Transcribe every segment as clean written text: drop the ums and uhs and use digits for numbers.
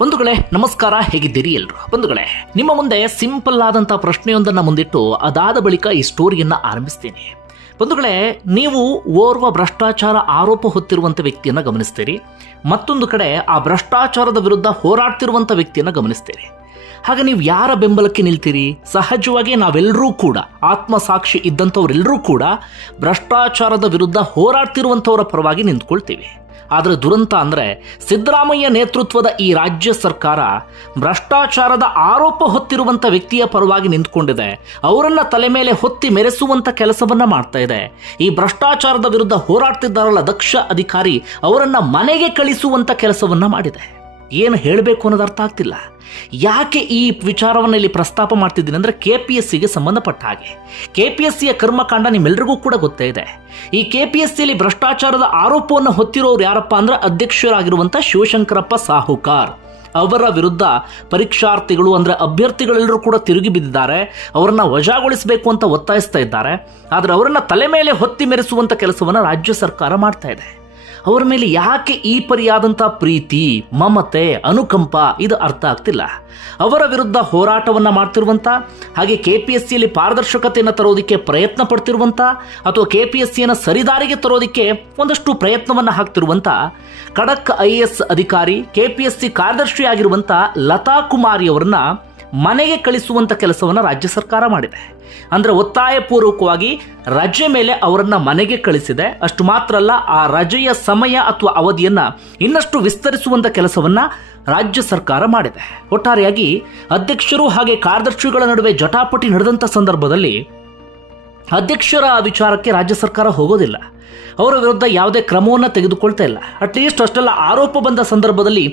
ಬಂಧುಗಳೇ ನಮಸ್ಕಾರ, ಹೇಗಿದ್ದೀರಿ ಎಲ್ಲರೂ? ಬಂಧುಗಳೇ, ನಿಮ್ಮ ಮುಂದೆ ಸಿಂಪಲ್ ಆದಂತಹ ಪ್ರಶ್ನೆಯೊಂದನ್ನು ಮುಂದಿಟ್ಟು ಅದಾದ ಬಳಿಕ ಈ ಸ್ಟೋರಿಯನ್ನ ಆರಂಭಿಸ್ತೀನಿ. ಬಂಧುಗಳೇ, ನೀವು ಓರ್ವ ಭ್ರಷ್ಟಾಚಾರ ಆರೋಪ ಹೊತ್ತಿರುವಂತ ವ್ಯಕ್ತಿಯನ್ನ ಗಮನಿಸ್ತೀರಿ, ಮತ್ತೊಂದು ಕಡೆ ಆ ಭ್ರಷ್ಟಾಚಾರದ ವಿರುದ್ಧ ಹೋರಾಡ್ತಿರುವಂತ ವ್ಯಕ್ತಿಯನ್ನ ಗಮನಿಸ್ತೀರಿ. ಹಾಗೆ ನೀವು ಯಾರ ಬೆಂಬಲಕ್ಕೆ ನಿಲ್ತೀರಿ? ಸಹಜವಾಗಿ ನಾವೆಲ್ಲರೂ ಕೂಡ, ಆತ್ಮಸಾಕ್ಷಿ ಇದ್ದಂಥವರೆಲ್ಲರೂ ಕೂಡ ಭ್ರಷ್ಟಾಚಾರದ ವಿರುದ್ಧ ಹೋರಾಡ್ತಿರುವಂಥವರ ಪರವಾಗಿ ನಿಂತ್ಕೊಳ್ತೀವಿ. ಆದರೆ ದುರಂತ ಅಂದರೆ ಸಿದ್ದರಾಮಯ್ಯ ನೇತೃತ್ವದ ಈ ರಾಜ್ಯ ಸರ್ಕಾರ ಭ್ರಷ್ಟಾಚಾರದ ಆರೋಪ ಹೊತ್ತಿರುವಂಥ ವ್ಯಕ್ತಿಯ ಪರವಾಗಿ ನಿಂತ್ಕೊಂಡಿದೆ. ಅವರನ್ನ ತಲೆ ಮೇಲೆ ಹೊತ್ತಿ ಮೆರೆಸುವಂತ ಕೆಲಸವನ್ನ ಮಾಡ್ತಾ ಇದೆ. ಈ ಭ್ರಷ್ಟಾಚಾರದ ವಿರುದ್ಧ ಹೋರಾಡ್ತಿದ್ದಾರಲ್ಲ ದಕ್ಷ ಅಧಿಕಾರಿ, ಅವರನ್ನ ಮನೆಗೆ ಕಳಿಸುವಂತ ಕೆಲಸವನ್ನ ಮಾಡಿದೆ. ಏನು ಹೇಳಬೇಕು ಅನ್ನೋದು ಅರ್ಥ ಆಗ್ತಿಲ್ಲ. ಯಾಕೆ ಈ ವಿಚಾರವನ್ನು ಇಲ್ಲಿ ಪ್ರಸ್ತಾಪ ಮಾಡ್ತಿದ್ದೀನಿ ಅಂದರೆ, KPSCಗೆ ಸಂಬಂಧಪಟ್ಟ ಹಾಗೆ KPSCಯ ಕರ್ಮಕಾಂಡ ನಿಮ್ಮೆಲ್ಲರಿಗೂ ಕೂಡ ಗೊತ್ತೇ ಇದೆ. ಈ KPSCಯಲ್ಲಿ ಭ್ರಷ್ಟಾಚಾರದ ಆರೋಪವನ್ನು ಹೊತ್ತಿರೋರು ಯಾರಪ್ಪ ಅಂದ್ರೆ ಅಧ್ಯಕ್ಷರಾಗಿರುವಂಥ ಶಿವಶಂಕರಪ್ಪ ಸಾಹುಕಾರ್. ಅವರ ವಿರುದ್ಧ ಪರೀಕ್ಷಾರ್ಥಿಗಳು ಅಂದ್ರೆ ಅಭ್ಯರ್ಥಿಗಳೆಲ್ಲರೂ ಕೂಡ ತಿರುಗಿ ಬಿದ್ದಿದ್ದಾರೆ. ಅವರನ್ನ ವಜಾಗೊಳಿಸಬೇಕು ಅಂತ ಒತ್ತಾಯಿಸ್ತಾ ಇದ್ದಾರೆ. ಆದರೆ ಅವರನ್ನ ತಲೆ ಮೇಲೆ ಹೊತ್ತಿ ಮೆರೆಸುವಂತ ಕೆಲಸವನ್ನ ರಾಜ್ಯ ಸರ್ಕಾರ ಮಾಡ್ತಾ ಇದೆ. ಅವರ ಮೇಲೆ ಯಾಕೆ ಈ ಪರಿಯಾದಂಥ ಪ್ರೀತಿ, ಮಮತೆ, ಅನುಕಂಪ, ಇದು ಅರ್ಥ ಆಗ್ತಿಲ್ಲ. ಅವರ ವಿರುದ್ಧ ಹೋರಾಟವನ್ನ ಮಾಡ್ತಿರುವಂತ, ಹಾಗೆ KPSCಯಲ್ಲಿ ಪಾರದರ್ಶಕತೆಯನ್ನು ತರೋದಕ್ಕೆ ಪ್ರಯತ್ನ ಪಡ್ತಿರುವಂತ, ಅಥವಾ KPSCಯನ್ನು ಸರಿದಾರಿಗೆ ತರೋದಕ್ಕೆ ಒಂದಷ್ಟು ಪ್ರಯತ್ನವನ್ನ ಹಾಕ್ತಿರುವಂತ ಖಡಕ್ IAS ಅಧಿಕಾರಿ, KPSC ಕಾರ್ಯದರ್ಶಿ ಆಗಿರುವಂತ ಲತಾ ಕುಮಾರಿ ಅವರನ್ನ ಮನೆಗೆ ಕಳಿಸುವಂತ ಕೆಲಸವನ್ನ ರಾಜ್ಯ ಸರ್ಕಾರ ಮಾಡಿದೆ. ಅಂದ್ರೆ ಒತ್ತಾಯಪೂರ್ವಕವಾಗಿ ರಜೆ ಮೇಲೆ ಅವರನ್ನ ಮನೆಗೆ ಕಳಿಸಿದೆ. ಅಷ್ಟು ಮಾತ್ರ ಅಲ್ಲ, ಆ ರಜೆಯ ಸಮಯ ಅಥವಾ ಅವಧಿಯನ್ನ ಇನ್ನಷ್ಟು ವಿಸ್ತರಿಸುವಂತ ಕೆಲಸವನ್ನ ರಾಜ್ಯ ಸರ್ಕಾರ ಮಾಡಿದೆ. ಒಟ್ಟಾರೆಯಾಗಿ ಅಧ್ಯಕ್ಷರು ಹಾಗೆ ಕಾರ್ಯದರ್ಶಿಗಳ ನಡುವೆ ಜಟಾಪಟಿ ನಡೆದಂತ ಸಂದರ್ಭದಲ್ಲಿ ಅಧ್ಯಕ್ಷರ ವಿಚಾರಕ್ಕೆ ರಾಜ್ಯ ಸರ್ಕಾರ ಹೋಗೋದಿಲ್ಲ. ಅವರ ವಿರುದ್ಧ ಯಾವುದೇ ಕ್ರಮವನ್ನು ತೆಗೆದುಕೊಳ್ತಾ ಇಲ್ಲ. ಅಟ್ಲೀಸ್ಟ್ ಅಷ್ಟೆಲ್ಲ ಆರೋಪ ಬಂದ ಸಂದರ್ಭದಲ್ಲಿ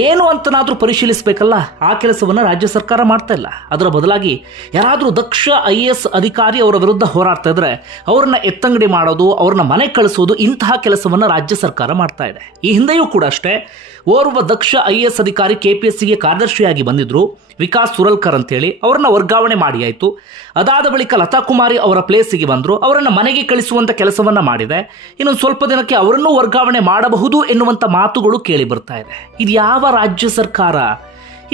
ಏನು ಅಂತನಾದ್ರೂ ಪರಿಶೀಲಿಸಬೇಕಲ್ಲ, ಆ ಕೆಲಸವನ್ನು ರಾಜ್ಯ ಸರ್ಕಾರ ಮಾಡ್ತಾ ಇಲ್ಲ. ಅದರ ಬದಲಾಗಿ ಯಾರಾದರೂ ದಕ್ಷ IAS ಅಧಿಕಾರಿ ಅವರ ವಿರುದ್ಧ ಹೋರಾಡ್ತಾ ಇದ್ರೆ ಅವ್ರನ್ನ ಎತ್ತಂಗಡಿ ಮಾಡೋದು, ಅವ್ರನ್ನ ಮನೆ ಕಳಿಸೋದು, ಇಂತಹ ಕೆಲಸವನ್ನು ರಾಜ್ಯ ಸರ್ಕಾರ ಮಾಡ್ತಾ ಇದೆ. ಈ ಹಿಂದೆಯೂ ಕೂಡ ಅಷ್ಟೇ ಓರ್ವ ದಕ್ಷ IAS ಅಧಿಕಾರಿ KPSCಗೆ ಕಾರ್ಯದರ್ಶಿಯಾಗಿ ಬಂದಿದ್ರು, ವಿಕಾಸ್ ಸುರಲ್ಕರ್ ಅಂತೇಳಿ. ಅವರನ್ನ ವರ್ಗಾವಣೆ ಮಾಡಿ ಆಯಿತು. ಅದಾದ ಬಳಿಕ ಲತಾ ಕುಮಾರಿ ಅವರ ಪ್ಲೇಸಿಗೆ ಬಂದರು. ಅವರನ್ನ ಮನೆಗೆ ಕಳಿಸುವಂತ ಕೆಲಸವನ್ನ ಮಾಡಿದೆ. ಇನ್ನೊಂದು ಸ್ವಲ್ಪ ದಿನಕ್ಕೆ ಅವರನ್ನು ವರ್ಗಾವಣೆ ಮಾಡಬಹುದು ಎನ್ನುವಂತ ಮಾತುಗಳು ಕೇಳಿ ಬರ್ತಾ ಇದೆ. ಇದು ಯಾವ ರಾಜ್ಯ ಸರ್ಕಾರ?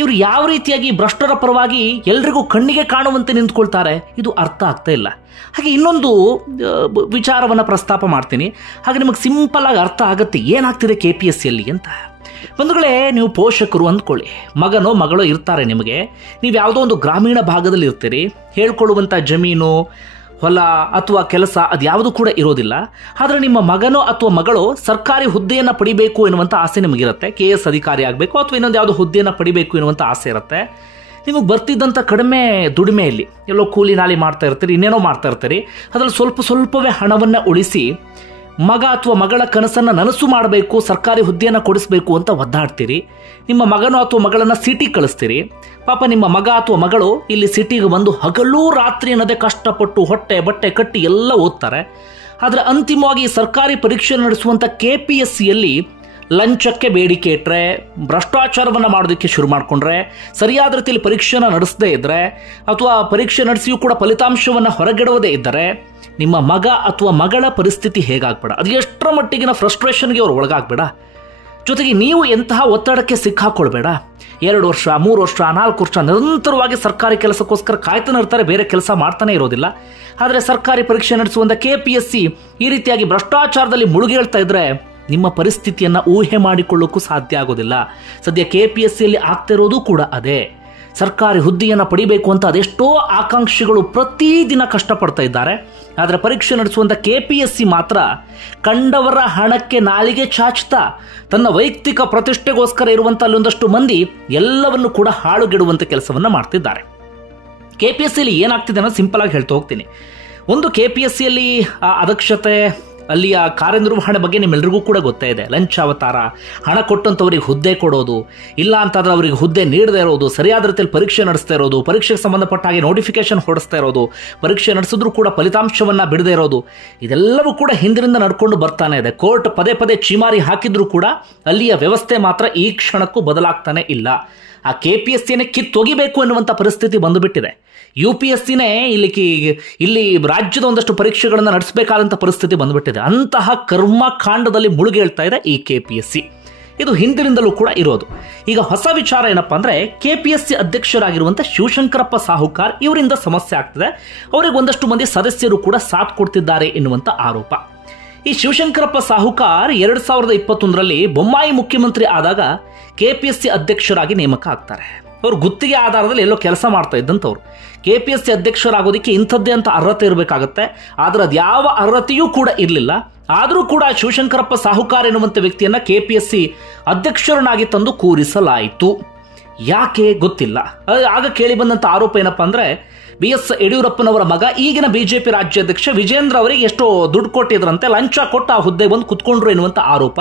ಇವರು ಯಾವ ರೀತಿಯಾಗಿ ಭ್ರಷ್ಟರ ಪರವಾಗಿ ಎಲ್ರಿಗೂ ಕಣ್ಣಿಗೆ ಕಾಣುವಂತೆ ನಿಂತ್ಕೊಳ್ತಾರೆ? ಇದು ಅರ್ಥ ಆಗ್ತಾ ಇಲ್ಲ. ಹಾಗೆ ಇನ್ನೊಂದು ವಿಚಾರವನ್ನ ಪ್ರಸ್ತಾಪ ಮಾಡ್ತೀನಿ, ಹಾಗೆ ನಿಮಗೆ ಸಿಂಪಲ್ ಆಗಿ ಅರ್ಥ ಆಗುತ್ತೆ ಏನಾಗ್ತಿದೆ KPSCಯಲ್ಲಿ ಅಂತ. ಬಂಧುಗಳೇ, ನೀವು ಪೋಷಕರು ಅಂದ್ಕೊಳ್ಳಿ, ಮಗನೋ ಮಗಳೋ ಇರ್ತಾರೆ ನಿಮಗೆ. ನೀವು ಯಾವುದೋ ಒಂದು ಗ್ರಾಮೀಣ ಭಾಗದಲ್ಲಿ ಇರ್ತೀರಿ, ಹೇಳ್ಕೊಳ್ಳುವಂಥ ಜಮೀನು, ಹೊಲ ಅಥವಾ ಕೆಲಸ ಅದ್ಯಾವುದು ಕೂಡ ಇರೋದಿಲ್ಲ. ಆದರೆ ನಿಮ್ಮ ಮಗನೋ ಅಥವಾ ಮಗಳು ಸರ್ಕಾರಿ ಹುದ್ದೆಯನ್ನು ಪಡಿಬೇಕು ಎನ್ನುವಂಥ ಆಸೆ ನಿಮಗಿರುತ್ತೆ. KS ಅಧಿಕಾರಿ ಆಗಬೇಕು ಅಥವಾ ಇನ್ನೊಂದು ಯಾವುದೋ ಹುದ್ದೆಯನ್ನು ಪಡಿಬೇಕು ಎನ್ನುವಂಥ ಆಸೆ ಇರುತ್ತೆ. ನಿಮಗೆ ಬರ್ತಿದ್ದಂಥ ಕಡಿಮೆ ದುಡಿಮೆಯಲ್ಲಿ ಎಲ್ಲೋ ಕೂಲಿ ನಾಲಿ ಮಾಡ್ತಾ ಇರ್ತೀರಿ, ಇನ್ನೇನೋ ಮಾಡ್ತಾ ಇರ್ತೀರಿ. ಅದರಲ್ಲಿ ಸ್ವಲ್ಪವೇ ಹಣವನ್ನು ಉಳಿಸಿ ಮಗ ಅಥವಾ ಮಗಳ ಕನಸನ್ನು ನನಸು ಮಾಡಬೇಕು, ಸರ್ಕಾರಿ ಹುದ್ದೆಯನ್ನು ಕೊಡಿಸಬೇಕು ಅಂತ ಒದ್ದಾಡ್ತೀರಿ. ನಿಮ್ಮ ಮಗನೋ ಅಥವಾ ಮಗಳನ್ನು ಸಿಟಿಗೆ ಕಳಿಸ್ತೀರಿ. ಪಾಪ ನಿಮ್ಮ ಮಗ ಅಥವಾ ಮಗಳು ಇಲ್ಲಿ ಸಿಟಿಗೆ ಬಂದು ಹಗಲೂ ರಾತ್ರಿ ಅನ್ನೋದೇ ಕಷ್ಟಪಟ್ಟು ಹೊಟ್ಟೆ ಬಟ್ಟೆ ಕಟ್ಟಿ ಎಲ್ಲ ಓದ್ತಾರೆ. ಆದರೆ ಅಂತಿಮವಾಗಿ ಸರ್ಕಾರಿ ಪರೀಕ್ಷೆ ನಡೆಸುವಂಥ KPSCಯಲ್ಲಿ ಲಂಚಕ್ಕೆ ಬೇಡಿಕೆ ಇಟ್ಟರೆ, ಭ್ರಷ್ಟಾಚಾರವನ್ನು ಮಾಡೋದಕ್ಕೆ ಶುರು ಮಾಡಿಕೊಂಡ್ರೆ, ಸರಿಯಾದ ರೀತಿಯಲ್ಲಿ ಪರೀಕ್ಷೆನ ನಡೆಸದೇ ಇದ್ದರೆ, ಅಥವಾ ಪರೀಕ್ಷೆ ನಡೆಸಿಯೂ ಕೂಡ ಫಲಿತಾಂಶವನ್ನು ಹೊರಗಿಡುವುದೇ ಇದ್ದರೆ, ನಿಮ್ಮ ಮಗ ಅಥವಾ ಮಗಳ ಪರಿಸ್ಥಿತಿ ಹೇಗಾಗ್ಬೇಡ, ಅದು ಎಷ್ಟರ ಮಟ್ಟಿಗಿನ ಫ್ರಸ್ಟ್ರೇಷನ್ಗೆ ಅವ್ರು ಒಳಗಾಗ್ಬೇಡ. ಜೊತೆಗೆ ನೀವು ಎಂತಹ ಒತ್ತಡಕ್ಕೆ ಸಿಕ್ಕಾಕೊಳ್ಬೇಡ. 2 ವರ್ಷ 3 ವರ್ಷ 4 ವರ್ಷ ನಿರಂತರವಾಗಿ ಸರ್ಕಾರಿ ಕೆಲಸಕ್ಕೋಸ್ಕರ ಕಾಯ್ತಾನೆ ಇರ್ತಾರೆ, ಬೇರೆ ಕೆಲಸ ಮಾಡ್ತಾನೆ ಇರೋದಿಲ್ಲ. ಆದರೆ ಸರ್ಕಾರಿ ಪರೀಕ್ಷೆ ನಡೆಸುವಂಥ KPSC ಈ ರೀತಿಯಾಗಿ ಭ್ರಷ್ಟಾಚಾರದಲ್ಲಿ ಮುಳುಗೇಳ್ತಾ ಇದ್ರೆ ನಿಮ್ಮ ಪರಿಸ್ಥಿತಿಯನ್ನು ಊಹೆ ಮಾಡಿಕೊಳ್ಳೋಕ್ಕೂ ಸಾಧ್ಯ ಆಗೋದಿಲ್ಲ. ಸದ್ಯ KPSCಯಲ್ಲಿ ಆಗ್ತಿರೋದು ಕೂಡ ಅದೇ. ಸರ್ಕಾರಿ ಹುದ್ದೆಯನ್ನು ಪಡಿಬೇಕು ಅಂತ ಅದೆಷ್ಟೋ ಆಕಾಂಕ್ಷಿಗಳು ಪ್ರತಿದಿನ ಕಷ್ಟಪಡ್ತಾ ಇದ್ದಾರೆ. ಆದರೆ ಪರೀಕ್ಷೆ ನಡೆಸುವಂಥ KPSC ಮಾತ್ರ ಕಂಡವರ ಹಣಕ್ಕೆ ನಾಲಿಗೆ ಚಾಚ್ತಾ ತನ್ನ ವೈಯಕ್ತಿಕ ಪ್ರತಿಷ್ಠೆಗೋಸ್ಕರ ಇರುವಂಥ ಅಲ್ಲೊಂದಷ್ಟು ಮಂದಿ ಎಲ್ಲವನ್ನು ಕೂಡ ಹಾಳುಗೆಡುವಂಥ ಕೆಲಸವನ್ನು ಮಾಡ್ತಿದ್ದಾರೆ. KPSCಯಲ್ಲಿ ಏನಾಗ್ತಿದೆ ಅನ್ನೋದು ಸಿಂಪಲ್ ಆಗಿ ಹೇಳ್ತಾ ಹೋಗ್ತೀನಿ. ಒಂದು, KPSCಯಲ್ಲಿ ಅದಕ್ಷತೆ, ಅಲ್ಲಿಯ ಕಾರ್ಯನಿರ್ವಹಣೆ ಬಗ್ಗೆ ನಿಮ್ಮೆಲ್ಲರಿಗೂ ಕೂಡ ಗೊತ್ತೇ ಇದೆ. ಲಂಚಾವತಾರ, ಹಣ ಕೊಟ್ಟಂಥವ್ರಿಗೆ ಹುದ್ದೆ ಕೊಡೋದು, ಇಲ್ಲ ಅಂತಂದ್ರೆ ಅವರಿಗೆ ಹುದ್ದೆ ನೀಡದೇ ಇರೋದು, ಸರಿಯಾದ ರೀತಿಯಲ್ಲಿ ಪರೀಕ್ಷೆ ನಡೆಸ್ತಾ ಇರೋದು, ಪರೀಕ್ಷೆಗೆ ಸಂಬಂಧಪಟ್ಟ ಹಾಗೆ ನೋಟಿಫಿಕೇಶನ್ ಹೊಡಿಸ್ತಾ ಇರೋದು, ಪರೀಕ್ಷೆ ನಡೆಸಿದ್ರು ಕೂಡ ಫಲಿತಾಂಶವನ್ನು ಬಿಡದೇ ಇರೋದು, ಇದೆಲ್ಲವೂ ಕೂಡ ಹಿಂದಿನಿಂದ ನಡ್ಕೊಂಡು ಬರ್ತಾನೆ ಇದೆ. ಕೋರ್ಟ್ ಪದೇ ಚೀಮಾರಿ ಹಾಕಿದ್ರೂ ಕೂಡ ಅಲ್ಲಿಯ ವ್ಯವಸ್ಥೆ ಮಾತ್ರ ಈ ಕ್ಷಣಕ್ಕೂ ಬದಲಾಗ್ತಾನೆ ಇಲ್ಲ. ಆ KPSCನೇ ಕಿತ್ತೊಗಿಬೇಕು ಎನ್ನುವಂಥ ಪರಿಸ್ಥಿತಿ ಬಂದುಬಿಟ್ಟಿದೆ. UPSCನೇ ಇಲ್ಲಿ ರಾಜ್ಯದ ಒಂದಷ್ಟು ಪರೀಕ್ಷೆಗಳನ್ನು ನಡೆಸಬೇಕಾದಂಥ ಪರಿಸ್ಥಿತಿ ಬಂದುಬಿಟ್ಟಿದೆ. ಅಂತಹ ಕರ್ಮಕಾಂಡದಲ್ಲಿ ಮುಳುಗೇಳ್ತಾ ಇದೆ ಈ KPSC. ಇದು ಹಿಂದಿನಿಂದಲೂ ಕೂಡ ಇರೋದು. ಈಗ ಹೊಸ ವಿಚಾರ ಏನಪ್ಪಾ ಅಂದ್ರೆ KPSC ಅಧ್ಯಕ್ಷರಾಗಿರುವಂತ ಶಿವಶಂಕರಪ್ಪ ಸಾಹುಕಾರ್ ಇವರಿಂದ ಸಮಸ್ಯೆ ಆಗ್ತದೆ. ಅವರಿಗೆ ಒಂದಷ್ಟು ಮಂದಿ ಸದಸ್ಯರು ಕೂಡ ಸಾಥ್ ಕೊಡ್ತಿದ್ದಾರೆ ಎನ್ನುವಂತ ಆರೋಪ. ಈ ಶಿವಶಂಕರಪ್ಪ ಸಾಹುಕಾರ್ 2021ರಲ್ಲಿ ಬೊಮ್ಮಾಯಿ ಮುಖ್ಯಮಂತ್ರಿ ಆದಾಗ KPSC ಅಧ್ಯಕ್ಷರಾಗಿ ನೇಮಕ ಆಗ್ತಾರೆ. ಅವರು ಗುತ್ತಿಗೆ ಆಧಾರದಲ್ಲಿ ಎಲ್ಲೋ ಕೆಲಸ ಮಾಡ್ತಾ ಇದ್ದಂಥವ್ರು. KPSC ಅಧ್ಯಕ್ಷರಾಗೋದಕ್ಕೆ ಇಂಥದ್ದೇ ಅಂತ ಅರ್ಹತೆ ಇರಬೇಕಾಗತ್ತೆ. ಆದ್ರೆ ಅದು ಯಾವ ಅರ್ಹತೆಯೂ ಕೂಡ ಇರಲಿಲ್ಲ. ಆದರೂ ಕೂಡ ಶಿವಶಂಕರಪ್ಪ ಸಾಹುಕಾರ್ ಎನ್ನುವಂಥ ವ್ಯಕ್ತಿಯನ್ನ KPSC ಅಧ್ಯಕ್ಷರನ್ನಾಗಿ ತಂದು ಕೂರಿಸಲಾಯಿತು. ಯಾಕೆ ಗೊತ್ತಿಲ್ಲ. ಆಗ ಕೇಳಿ ಬಂದಂತ ಆರೋಪ ಏನಪ್ಪಾ ಅಂದ್ರೆ BS ಯಡಿಯೂರಪ್ಪನವರ ಮಗ ಈಗಿನ BJP ರಾಜ್ಯಾಧ್ಯಕ್ಷ ವಿಜೇಂದ್ರ ಅವರಿಗೆ ಎಷ್ಟೋ ದುಡ್ಡು ಕೊಟ್ಟಿದ್ರಂತೆ, ಲಂಚ ಕೊಟ್ಟು ಆ ಹುದ್ದೆ ಬಂದು ಕುತ್ಕೊಂಡ್ರು ಎನ್ನುವಂತ ಆರೋಪ.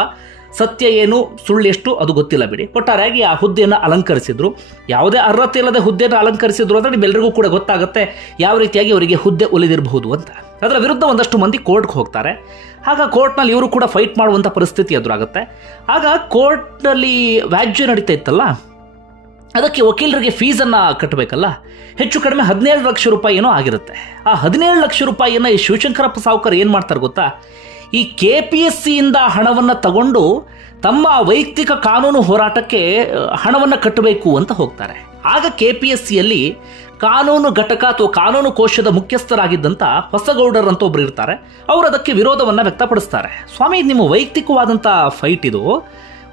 ಸತ್ಯ ಏನು ಸುಳ್ಳು ಎಷ್ಟು ಅದು ಗೊತ್ತಿಲ್ಲ ಬಿಡಿ. ಒಟ್ಟಾರೆಯಾಗಿ ಆ ಹುದ್ದೆಯನ್ನು ಅಲಂಕರಿಸಿದ್ರು. ಯಾವುದೇ ಅರ್ಹತೆ ಇಲ್ಲದೆ ಹುದ್ದೆಯನ್ನು ಅಲಂಕರಿಸಿದ್ರು ಅಂದ್ರೆ ನಿಮ್ಮೆಲ್ಲರಿಗೂ ಕೂಡ ಗೊತ್ತಾಗುತ್ತೆ ಯಾವ ರೀತಿಯಾಗಿ ಅವರಿಗೆ ಹುದ್ದೆ ಒಲಿದಿರಬಹುದು ಅಂತ. ಅದರ ವಿರುದ್ಧ ಒಂದಷ್ಟು ಮಂದಿ ಕೋರ್ಟ್ಗೆ ಹೋಗ್ತಾರೆ. ಆಗ ಕೋರ್ಟ್ನಲ್ಲಿ ಇವರು ಕೂಡ ಫೈಟ್ ಮಾಡುವಂಥ ಪರಿಸ್ಥಿತಿ ಎದುರಾಗುತ್ತೆ. ಆಗ ಕೋರ್ಟ್ನಲ್ಲಿ ವ್ಯಾಜ್ಯ ನಡೀತಾ ಇತ್ತಲ್ಲ, ಅದಕ್ಕೆ ವಕೀಲರಿಗೆ ಫೀಸನ್ನು ಕಟ್ಟಬೇಕಲ್ಲ. ಹೆಚ್ಚು ಕಡಿಮೆ 17 ಲಕ್ಷ ರೂಪಾಯಿ ಏನೋ ಆಗಿರುತ್ತೆ. ಆ 17 ಲಕ್ಷ ರೂಪಾಯಿಯನ್ನು ಈ ಶಿವಶಂಕರಪ್ಪ ಸಾಹುಕಾರ್ ಏನು ಮಾಡ್ತಾರೆ ಗೊತ್ತಾ, ಈ KPSCಯಿಂದ ಹಣವನ್ನು ತಗೊಂಡು ತಮ್ಮ ವೈಯಕ್ತಿಕ ಕಾನೂನು ಹೋರಾಟಕ್ಕೆ ಹಣವನ್ನು ಕಟ್ಟಬೇಕು ಅಂತ ಹೋಗ್ತಾರೆ. ಆಗ KPSCಯಲ್ಲಿ ಕಾನೂನು ಘಟಕ ಅಥವಾ ಕಾನೂನು ಕೋಶದ ಮುಖ್ಯಸ್ಥರಾಗಿದ್ದಂಥ ಹೊಸಗೌಡರ್ ಅಂತ ಒಬ್ರು ಇರ್ತಾರೆ. ಅವರು ಅದಕ್ಕೆ ವಿರೋಧವನ್ನು ವ್ಯಕ್ತಪಡಿಸ್ತಾರೆ. ಸ್ವಾಮಿ, ನಿಮ್ಮ ವೈಯಕ್ತಿಕವಾದಂಥ ಫೈಟ್ ಇದು,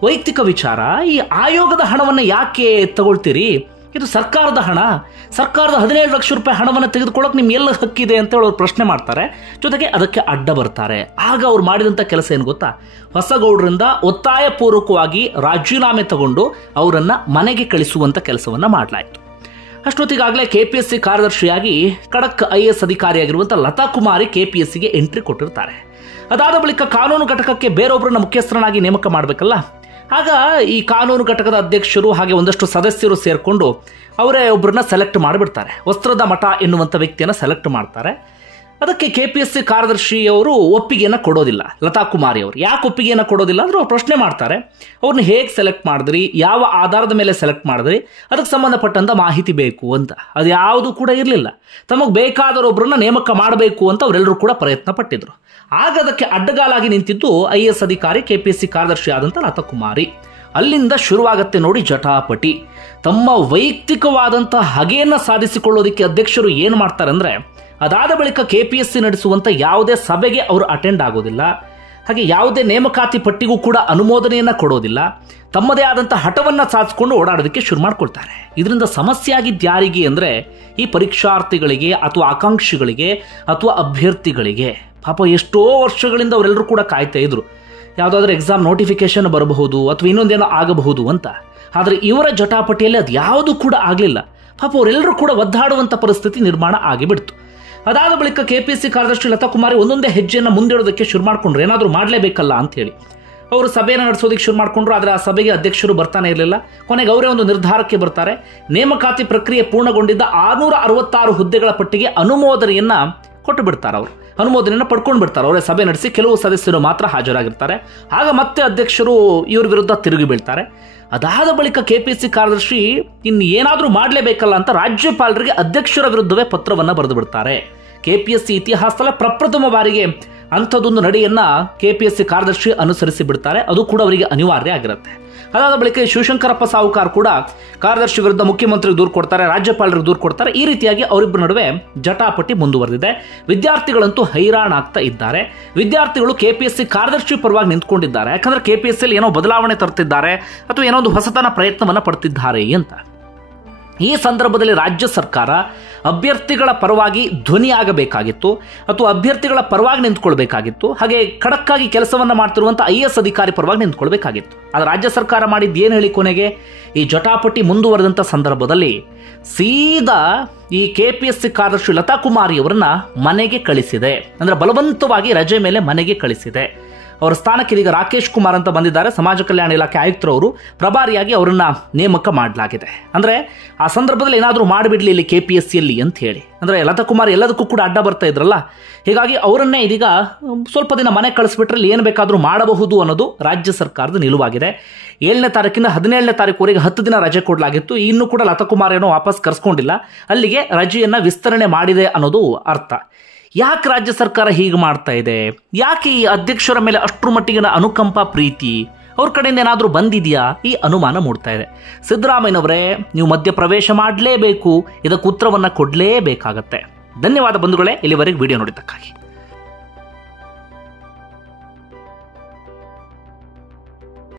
ವೈಯಕ್ತಿಕ ವಿಚಾರ. ಈ ಆಯೋಗದ ಹಣವನ್ನು ಯಾಕೆ ತಗೊಳ್ತೀರಿ? ಇದು ಸರ್ಕಾರದ ಹಣ. ಸರ್ಕಾರದ 17 ಲಕ್ಷ ರೂಪಾಯಿ ಹಣವನ್ನು ತೆಗೆದುಕೊಳ್ಳೋಕೆ ನಿಮ್ಗೆ ಎಲ್ಲ ಹಕ್ಕಿದೆ ಅಂತ ಹೇಳಿ ಅವ್ರು ಪ್ರಶ್ನೆ ಮಾಡ್ತಾರೆ. ಜೊತೆಗೆ ಅದಕ್ಕೆ ಅಡ್ಡ ಬರ್ತಾರೆ. ಆಗ ಅವ್ರು ಮಾಡಿದಂಥ ಕೆಲಸ ಏನು ಗೊತ್ತಾ, ಹೊಸಗೌಡರಿಂದ ಒತ್ತಾಯಪೂರ್ವಕವಾಗಿ ರಾಜೀನಾಮೆ ತಗೊಂಡು ಅವರನ್ನು ಮನೆಗೆ ಕಳಿಸುವಂಥ ಕೆಲಸವನ್ನು ಮಾಡಲಾಯಿತು. ಅಷ್ಟೊತ್ತಿಗಾಗಲೇ KPSC ಕಾರ್ಯದರ್ಶಿಯಾಗಿ ಖಡಕ್ IAS ಅಧಿಕಾರಿಯಾಗಿರುವಂಥ ಲತಾ ಕುಮಾರಿ KPSCಗೆ ಎಂಟ್ರಿ ಕೊಟ್ಟಿರ್ತಾರೆ. ಅದಾದ ಬಳಿಕ ಕಾನೂನು ಘಟಕಕ್ಕೆ ಬೇರೊಬ್ಬರನ್ನ ಮುಖ್ಯಸ್ಥರನ್ನಾಗಿ ನೇಮಕ ಮಾಡಬೇಕಲ್ಲ. ಆಗ ಈ ಕಾನೂನು ಘಟಕದ ಅಧ್ಯಕ್ಷರು ಹಾಗೆ ಒಂದಷ್ಟು ಸದಸ್ಯರು ಸೇರಿಕೊಂಡು ಅವರೇ ಒಬ್ಬರನ್ನ ಸೆಲೆಕ್ಟ್ ಮಾಡಿಬಿಡ್ತಾರೆ. ವಸ್ತ್ರದ ಮಠ ಎನ್ನುವಂಥ ವ್ಯಕ್ತಿಯನ್ನು ಸೆಲೆಕ್ಟ್ ಮಾಡ್ತಾರೆ. ಅದಕ್ಕೆ KPSC ಕಾರ್ಯದರ್ಶಿಯವರು ಒಪ್ಪಿಗೆಯನ್ನು ಕೊಡೋದಿಲ್ಲ. ಲತಾ ಕುಮಾರಿ ಅವರು ಯಾಕೆ ಒಪ್ಪಿಗೆಯನ್ನು ಕೊಡೋದಿಲ್ಲ ಅಂದ್ರೆ ಅವ್ರು ಪ್ರಶ್ನೆ ಮಾಡ್ತಾರೆ, ಅವ್ರನ್ನ ಹೇಗೆ ಸೆಲೆಕ್ಟ್ ಮಾಡಿದ್ರಿ, ಯಾವ ಆಧಾರದ ಮೇಲೆ ಸೆಲೆಕ್ಟ್ ಮಾಡಿದ್ರಿ, ಅದಕ್ಕೆ ಸಂಬಂಧಪಟ್ಟಂತ ಮಾಹಿತಿ ಬೇಕು ಅಂತ. ಅದು ಯಾವುದು ಕೂಡ ಇರಲಿಲ್ಲ. ತಮಗೆ ಬೇಕಾದವರೊಬ್ಬರನ್ನ ನೇಮಕ ಮಾಡಬೇಕು ಅಂತ ಅವರೆಲ್ಲರೂ ಕೂಡ ಪ್ರಯತ್ನ ಪಟ್ಟಿದ್ರು. ಆಗ ಅದಕ್ಕೆ ಅಡ್ಡಗಾಲಾಗಿ ನಿಂತಿದ್ದು IAS ಅಧಿಕಾರಿ KPSC ಕಾರ್ಯದರ್ಶಿ ಆದಂಥ ಲತಾ ಕುಮಾರಿ. ಅಲ್ಲಿಂದ ಶುರುವಾಗತ್ತೆ ನೋಡಿ ಜಟಾಪಟಿ. ತಮ್ಮ ವೈಯಕ್ತಿಕವಾದಂಥ ಹಗೆಯನ್ನು ಸಾಧಿಸಿಕೊಳ್ಳೋದಕ್ಕೆ ಅಧ್ಯಕ್ಷರು ಏನು ಮಾಡ್ತಾರೆ ಅಂದರೆ, ಅದಾದ ಬಳಿಕ KPSC ನಡೆಸುವಂಥ ಯಾವುದೇ ಸಭೆಗೆ ಅವರು ಅಟೆಂಡ್ ಆಗೋದಿಲ್ಲ. ಹಾಗೆ ಯಾವುದೇ ನೇಮಕಾತಿ ಪಟ್ಟಿಗೂ ಕೂಡ ಅನುಮೋದನೆಯನ್ನು ಕೊಡೋದಿಲ್ಲ. ತಮ್ಮದೇ ಆದಂಥ ಹಠವನ್ನು ಸಾಧಿಸಿಕೊಂಡು ಓಡಾಡೋದಕ್ಕೆ ಶುರು ಮಾಡ್ಕೊಳ್ತಾರೆ. ಇದರಿಂದ ಸಮಸ್ಯೆ ಆಗಿದ್ದು ಯಾರಿಗೆ ಅಂದರೆ ಈ ಪರೀಕ್ಷಾರ್ಥಿಗಳಿಗೆ ಅಥವಾ ಆಕಾಂಕ್ಷಿಗಳಿಗೆ ಅಥವಾ ಅಭ್ಯರ್ಥಿಗಳಿಗೆ. ಪಾಪ ಎಷ್ಟೋ ವರ್ಷಗಳಿಂದ ಅವರೆಲ್ಲರೂ ಕೂಡ ಕಾಯ್ತಾ ಇದ್ರು, ಯಾವುದಾದ್ರೂ ಎಕ್ಸಾಮ್ ನೋಟಿಫಿಕೇಶನ್ ಬರಬಹುದು ಅಥವಾ ಇನ್ನೊಂದೇನೋ ಆಗಬಹುದು ಅಂತ. ಆದರೆ ಇವರ ಜಟಾಪಟಿಯಲ್ಲಿ ಅದು ಯಾವುದೂ ಕೂಡ ಆಗಲಿಲ್ಲ. ಪಾಪ ಅವರೆಲ್ಲರೂ ಕೂಡ ಒದ್ದಾಡುವಂಥ ಪರಿಸ್ಥಿತಿ ನಿರ್ಮಾಣ ಆಗಿಬಿಡ್ತು. ಅದಾದ ಬಳಿಕ KPSC ಕಾರ್ಯದರ್ಶಿ ಲತಾ ಕುಮಾರಿ ಒಂದೊಂದೇ ಹೆಜ್ಜೆಯನ್ನು ಮುಂದಿಡೋದಕ್ಕೆ ಶುರು ಮಾಡಿಕೊಂಡ್ರು. ಏನಾದರೂ ಮಾಡಲೇಬೇಕಲ್ಲ ಅಂತ ಹೇಳಿ ಅವರು ಸಭೆಯನ್ನು ನಡೆಸೋದಕ್ಕೆ ಶುರು ಮಾಡಿಕೊಂಡ್ರು. ಆದರೆ ಆ ಸಭೆಗೆ ಅಧ್ಯಕ್ಷರು ಬರ್ತಾನೆ ಇರಲಿಲ್ಲ. ಕೊನೆಗೆ ಅವರೇ ಒಂದು ನಿರ್ಧಾರಕ್ಕೆ ಬರ್ತಾರೆ. ನೇಮಕಾತಿ ಪ್ರಕ್ರಿಯೆ ಪೂರ್ಣಗೊಂಡಿದ್ದ 666 ಹುದ್ದೆಗಳ ಪಟ್ಟಿಗೆ ಅನುಮೋದನೆಯನ್ನು ಕೊಟ್ಟು ಬಿಡ್ತಾರೆ. ಅವರು ಅನುಮೋದನೆಯನ್ನು ಪಡ್ಕೊಂಡು ಬಿಡ್ತಾರೆ. ಅವರೇ ಸಭೆ ನಡೆಸಿ ಕೆಲವು ಸದಸ್ಯರು ಮಾತ್ರ ಹಾಜರಾಗಿರ್ತಾರೆ. ಆಗ ಮತ್ತೆ ಅಧ್ಯಕ್ಷರು ಇವ್ರ ವಿರುದ್ಧ ತಿರುಗಿ ಬೀಳ್ತಾರೆ. ಅದಾದ ಬಳಿಕ KPSC ಕಾರ್ಯದರ್ಶಿ ಇನ್ನು ಏನಾದರೂ ಮಾಡಲೇಬೇಕಲ್ಲ ಅಂತ ರಾಜ್ಯಪಾಲರಿಗೆ ಅಧ್ಯಕ್ಷರ ವಿರುದ್ಧವೇ ಪತ್ರವನ್ನು ಬರೆದು ಬಿಡ್ತಾರೆ. KPSC ಇತಿಹಾಸದಲ್ಲೇ ಪ್ರಪ್ರಥಮ ಬಾರಿಗೆ ಅಂಥದ್ದೊಂದು ನಡೆಯನ್ನ KPSC ಕಾರ್ಯದರ್ಶಿ ಅನುಸರಿಸಿ ಬಿಡ್ತಾರೆ. ಅದು ಕೂಡ ಅವರಿಗೆ ಅನಿವಾರ್ಯ ಆಗಿರುತ್ತೆ. ಅದಾದ ಬಳಿಕ ಶಿವಶಂಕರಪ್ಪ ಸಾಹುಕಾರ್ ಕೂಡ ಕಾರ್ಯದರ್ಶಿ ವಿರುದ್ಧ ಮುಖ್ಯಮಂತ್ರಿಗೆ ದೂರು ಕೊಡ್ತಾರೆ, ರಾಜ್ಯಪಾಲರಿಗೆ ದೂರು ಕೊಡ್ತಾರೆ. ಈ ರೀತಿಯಾಗಿ ಅವರಿಬ್ಬರ ನಡುವೆ ಜಟಾಪಟಿ ಮುಂದುವರೆದಿದೆ. ವಿದ್ಯಾರ್ಥಿಗಳಂತೂ ಹೈರಾಣಾಗ್ತಾ ಇದ್ದಾರೆ. ವಿದ್ಯಾರ್ಥಿಗಳು KPSC ಕಾರ್ಯದರ್ಶಿ ಪರವಾಗಿ ನಿಂತ್ಕೊಂಡಿದ್ದಾರೆ. ಯಾಕಂದ್ರೆ KPSCಯಲ್ಲಿ ಏನೋ ಬದಲಾವಣೆ ತರ್ತಿದ್ದಾರೆ ಅಥವಾ ಏನೋ ಒಂದು ಹೊಸತನ ಪ್ರಯತ್ನವನ್ನು ಪಡ್ತಿದ್ದಾರೆ ಅಂತ. ಈ ಸಂದರ್ಭದಲ್ಲಿ ರಾಜ್ಯ ಸರ್ಕಾರ ಅಭ್ಯರ್ಥಿಗಳ ಪರವಾಗಿ ಧ್ವನಿಯಾಗಬೇಕಾಗಿತ್ತು ಅಥವಾ ಅಭ್ಯರ್ಥಿಗಳ ಪರವಾಗಿ ನಿಂತ್ಕೊಳ್ಬೇಕಾಗಿತ್ತು. ಹಾಗೆ ಖಡಕ್ಕಾಗಿ ಕೆಲಸವನ್ನು ಮಾಡ್ತಿರುವಂಥ IAS ಅಧಿಕಾರಿ ಪರವಾಗಿ ನಿಂತ್ಕೊಳ್ಬೇಕಾಗಿತ್ತು. ಆದರೆ ರಾಜ್ಯ ಸರ್ಕಾರ ಮಾಡಿದ್ದು ಏನು ಹೇಳಿ, ಕೊನೆಗೆ ಈ ಜಟಾಪಟಿ ಮುಂದುವರೆದಂಥ ಸಂದರ್ಭದಲ್ಲಿ ಸೀದಾ ಈ KPSC ಕಾರ್ಯದರ್ಶಿ ಲತಾ ಕುಮಾರಿ ಅವರನ್ನ ಮನೆಗೆ ಕಳಿಸಿದೆ. ಅಂದರೆ ಬಲವಂತವಾಗಿ ರಜೆ ಮೇಲೆ ಮನೆಗೆ ಕಳಿಸಿದೆ. ಅವರ ಸ್ಥಾನಕ್ಕೆ ಇದೀಗ ರಾಕೇಶ್ ಕುಮಾರ್ ಅಂತ ಬಂದಿದ್ದಾರೆ. ಸಮಾಜ ಕಲ್ಯಾಣ ಇಲಾಖೆ ಆಯುಕ್ತರವರು ಪ್ರಭಾರಿಯಾಗಿ ಅವರನ್ನ ನೇಮಕ ಮಾಡಲಾಗಿದೆ. ಅಂದರೆ ಆ ಸಂದರ್ಭದಲ್ಲಿ ಏನಾದರೂ ಮಾಡಿಬಿಡ್ಲಿ ಇಲ್ಲಿ KPSCಯಲ್ಲಿ ಅಂತ ಹೇಳಿ. ಅಂದರೆ ಲತಾ ಕುಮಾರ್ ಎಲ್ಲದಕ್ಕೂ ಕೂಡ ಅಡ್ಡ ಬರ್ತಾ ಇದ್ರಲ್ಲ, ಹೀಗಾಗಿ ಅವರನ್ನೇ ಇದೀಗ ಸ್ವಲ್ಪ ದಿನ ಮನೆ ಕಳಿಸ್ಬಿಟ್ರೆ ಏನು ಬೇಕಾದರೂ ಮಾಡಬಹುದು ಅನ್ನೋದು ರಾಜ್ಯ ಸರ್ಕಾರದ ನಿಲುವಾಗಿದೆ. 7ನೇ ತಾರೀಕಿಂದ 17ನೇ ತಾರೀಕುವರೆಗೆ 10 ದಿನ ರಜೆ ಕೊಡಲಾಗಿತ್ತು. ಇನ್ನೂ ಕೂಡ ಲತಾ ಕುಮಾರ್ ಏನೋ ವಾಪಸ್ ಕರ್ಸ್ಕೊಂಡಿಲ್ಲ. ಅಲ್ಲಿಗೆ ರಜೆಯನ್ನು ವಿಸ್ತರಣೆ ಮಾಡಿದೆ ಅನ್ನೋದು ಅರ್ಥ. ಯಾಕೆ ರಾಜ್ಯ ಸರ್ಕಾರ ಹೀಗೆ ಮಾಡ್ತಾ ಇದೆ? ಯಾಕೆ ಈ ಅಧ್ಯಕ್ಷರ ಮೇಲೆ ಅಷ್ಟರ ಮಟ್ಟಿಗಿನ ಅನುಕಂಪ ಪ್ರೀತಿ ಅವ್ರ ಕಡೆಯಿಂದ ಏನಾದರೂ ಬಂದಿದೆಯಾ ಈ ಅನುಮಾನ ಮೂಡ್ತಾ ಇದೆ. ಸಿದ್ದರಾಮಯ್ಯನವರೇ, ನೀವು ಮಧ್ಯಪ್ರವೇಶ ಮಾಡಲೇಬೇಕು, ಇದಕ್ಕೆ ಉತ್ತರವನ್ನು ಕೊಡಲೇಬೇಕಾಗತ್ತೆ. ಧನ್ಯವಾದ ಬಂಧುಗಳೇ, ಇಲ್ಲಿವರೆಗೆ ವಿಡಿಯೋ ನೋಡಿದ್ದಕ್ಕಾಗಿ.